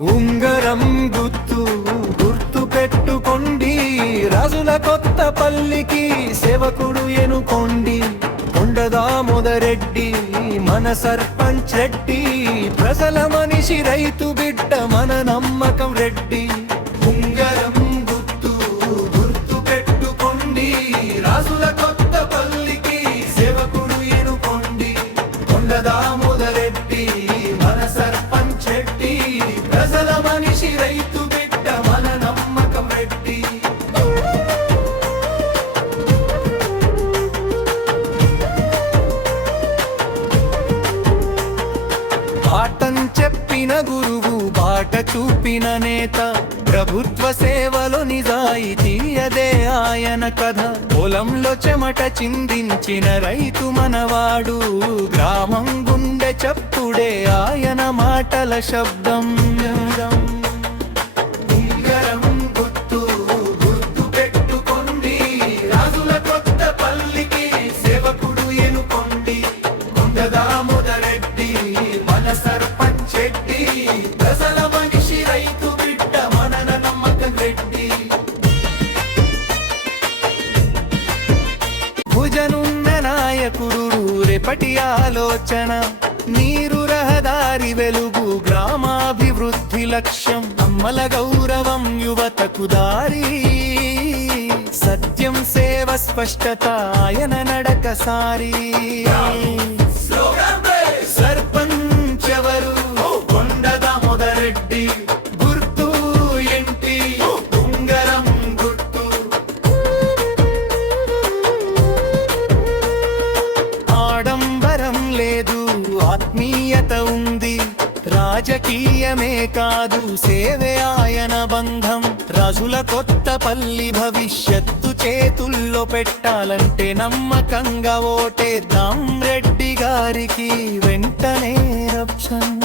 ఉంగరం గుర్తు పెట్టుకోండి, రాజుల కొత్తపల్లికి సేవకుడు ఎనుకోండి. కొండదామోదరెడ్డి మన సర్పంచ్ రెడ్డి, ప్రజల మనిషి రైతు బిడ్డ మన నమ్మకం రెడ్డి. ఉంగరం గుర్తు పెట్టుకోండి, రాజుల కొత్తపల్లికి సేవకుడు ఎనుకోండి. కొండదామోదరెడ్డి మన సర్పంచ్ రెడ్డి, ప్రజల మనిషి రైతు బిడ్డ మన నమ్మకం రెడ్డి. పాఠం చెప్పిన గురువు, బాట చూపిన నేత, ప్రభుత్వ సేవలో నిజాయితీ అదే ఆయన కథ. పొలంలో చెమట చిందించిన రైతు మనవాడు, గ్రామం గుండె చప్పుడే ఆయన మాటల శబ్దం. ఉంగరం గుర్తు పెట్టుకోండి, రాజుల కొత్తపల్లికి సేవకుడు ఎనుకోండి. కొండదామోదరెడ్డి మన సర్పంచ్ రెడ్డి, ప్రజల మనిషి రైతు బిడ్డ మన నమ్మకం రెడ్డి. భుజనున్న నాయకుడు రేపటి ఆలోచన, నీరు రహదారి వెలుగు గ్రామాభివృద్ధి లక్ష్యం. అమ్మల గౌరవం యువతకు దారి, సత్యం సేవ స్పష్టత ఆయన నడక సారి. సర్పంచ్ ఎవరు? కొండదామోదరెడ్డి, గుర్తు ఏంటి? ఉంగరం గుర్తు. ఆడంబరం లేదు, ఆత్మీయత ఉంది, రాజకీయమే కాదు సేవే ఆయన బంధం. రాజుల కొత్తపల్లి భవిష్యత్తు చేతుల్లో పెట్టాలంటే నమ్మకంగా ఓటేద్దాం రెడ్డి గారికి వెంటనే రప్షన్.